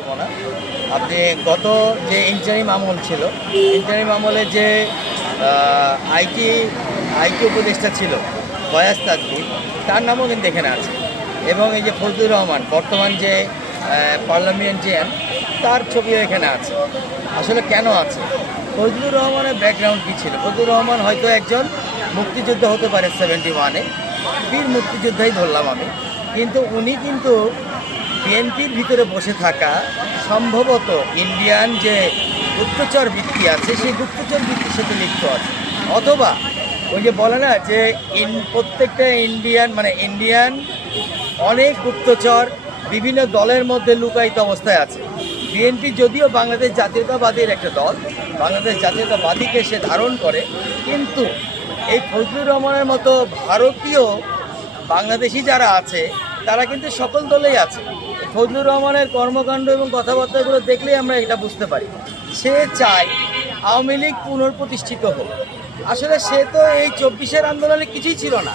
বলবো না। আপনি গত যে ইন্টারিম আমল ছিল, ইন্টারিম আমলে যে আইটি আইটি উপদেষ্টা ছিল ফয়াজ তাজবির, তার নামও কিন্তু এখানে আছে। এবং এই যে ফজলুর রহমান বর্তমান যে পার্লামেন্টারিয়ান, তার ছবিও এখানে আছে। আসলে কেন আছে? ফজলুর রহমানের ব্যাকগ্রাউন্ড কী ছিল? ফজলুর রহমান হয়তো একজন মুক্তিযোদ্ধা হতে পারে 71-এ, বীর মুক্তিযোদ্ধাই ধরলাম আমি, কিন্তু উনি কিন্তু বিএনপির ভিতরে বসে থাকা সম্ভবত ইন্ডিয়ান যে গুপ্তচর বৃত্তি আছে, সেই গুপ্তচর বৃত্তির সাথে লিপ্ত আছে। অথবা ওই যে বলে না যে প্রত্যেকটা ইন্ডিয়ান অনেক গুপ্তচর বিভিন্ন দলের মধ্যে লুকায়িত অবস্থায় আছে। বিএনপি যদিও বাংলাদেশ জাতীয়তাবাদীর একটা দল, বাংলাদেশ জাতীয়তাবাদীকে সে ধারণ করে, কিন্তু এই ফজলুর রহমানের মতো ভারতীয় বাংলাদেশি যারা আছে তারা কিন্তু সকল দলেই আছে। ফজলুর রহমানের কর্মকাণ্ড এবং কথাবার্তাগুলো দেখলেই আমরা এটা বুঝতে পারি। সে চায় আওয়ামী লীগ পুনঃপ্রতিষ্ঠিত হোক। আসলে সে তো এই 24-এর আন্দোলনে কিছুই ছিল না,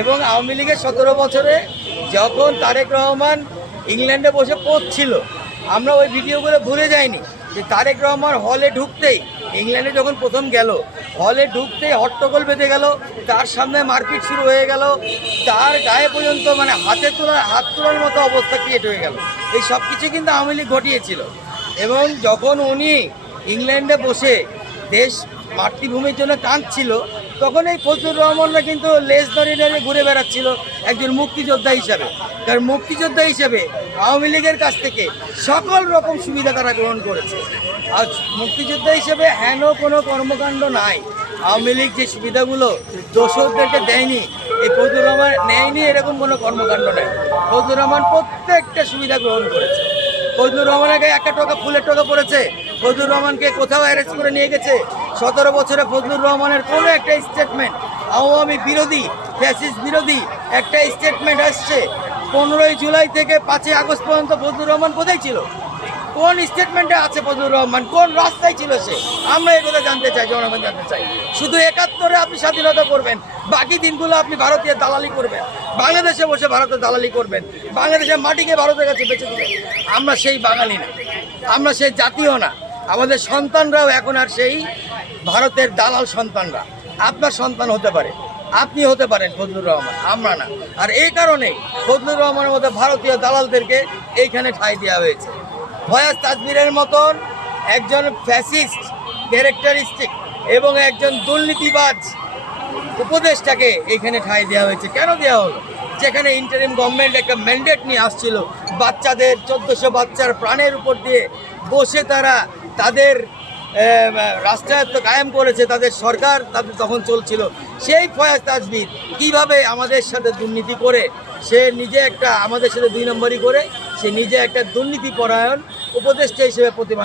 এবং আওয়ামী লীগের 17 বছরে যখন তারেক রহমান ইংল্যান্ডে বসে পড়ছিল, আমরা ওই ভিডিওগুলো ভুলে যাইনি যে তারেক রহমান হলে ঢুকতেই, ইংল্যান্ডে যখন প্রথম গেল, হলে ঢুকতেই হট্টগোল বেঁধে গেল, তার সামনে মারপিট শুরু হয়ে গেল, তার গায়ে পর্যন্ত হাত তোলার মতো অবস্থা ক্রিয়েট হয়ে গেল। এই সব কিছু কিন্তু আওয়ামী লীগ ঘটিয়েছিল। এবং যখন উনি ইংল্যান্ডে বসে দেশ মাতৃভূমির জন্য কাঁদছিল, তখন এই ফজলুর রহমানরা কিন্তু লেজ দাঁড়িয়ে দাঁড়িয়ে ঘুরে বেড়াচ্ছিল একজন মুক্তিযোদ্ধা হিসাবে। কারণ মুক্তিযোদ্ধা হিসেবে আওয়ামী লীগের কাছ থেকে সকল রকম সুবিধা তারা গ্রহণ করেছে। আর মুক্তিযোদ্ধা হিসেবে হেন কোনো কর্মকাণ্ড নাই। আওয়ামী লীগ যে সুবিধাগুলো দোসরদেরকে দেয়নি, এই ফজলুর রহমান নেয়নি, এরকম কোনো কর্মকাণ্ড নেই। ফজলুর রহমান প্রত্যেকটা সুবিধা গ্রহণ করেছে। ফজলুর রহমানের গায়ে একটা টাকা ফুলের টাকা পড়েছে? ফজলুর রহমানকে কোথাও অ্যারেস্ট করে নিয়ে গেছে? 17 বছরে ফজলুর রহমানের কোনো একটা স্টেটমেন্ট, আওয়ামী বিরোধী, ফ্যাসিস্ট বিরোধী একটা স্টেটমেন্ট আসছে? 15ই জুলাই থেকে 5ই আগস্ট পর্যন্ত ফজলুর রহমান কোথায় ছিল? কোন স্টেটমেন্টে আছে ফজলুর রহমান? কোন রাস্তায় ছিল সে? আমরা এগুলো জানতে চাই, জনগণ জানতে চাই। শুধু 71-এ আপনি স্বাধীনতা করবেন, বাকি দিনগুলো আপনি ভারতীয় দালালি করবেন, বাংলাদেশে বসে ভারতের দালালি করবেন, বাংলাদেশের মাটিকে ভারতের কাছে বেঁচে দেবেন। আমরা সেই বাঙালি না, আমরা সেই জাতীয় না। আমাদের সন্তানরাও এখন আর সেই ভারতের দালাল সন্তানরা। আপনার সন্তান হতে পারে, আপনি হতে পারেন ফজলুর রহমান, আমরা না। আর এই কারণে ফজলুর রহমানের মধ্যে ভারতীয় দালালদেরকে এইখানে ঠাঁই দেওয়া হয়েছে। ফয়াজ তাজবিরের মতন একজন ফ্যাসিস্ট ক্যারেক্টারিস্টিক এবং একজন দুর্নীতিবাজ উপদেশটাকে এইখানে ঠাঁই দেওয়া হয়েছে। কেন দেওয়া হলো? যেখানে ইন্টারিম গভর্নমেন্ট একটা ম্যান্ডেট নিয়ে আসছিল, বাচ্চাদের 1400 বাচ্চার প্রাণের উপর দিয়ে বসে তারা তাদের রাষ্ট্রায়ত্ত কায়েম করেছে, তাদের সরকার তাদের তখন চলছিল। সেই ফয়াজ তাজবির কীভাবে আমাদের সাথে দুর্নীতি করে, সে নিজে একটা আমাদের সাথে 2 নম্বরই করে, সে নিজে একটা দুর্নীতিপরায়ণ উপদেষ্টা হিসেবে প্রতিভা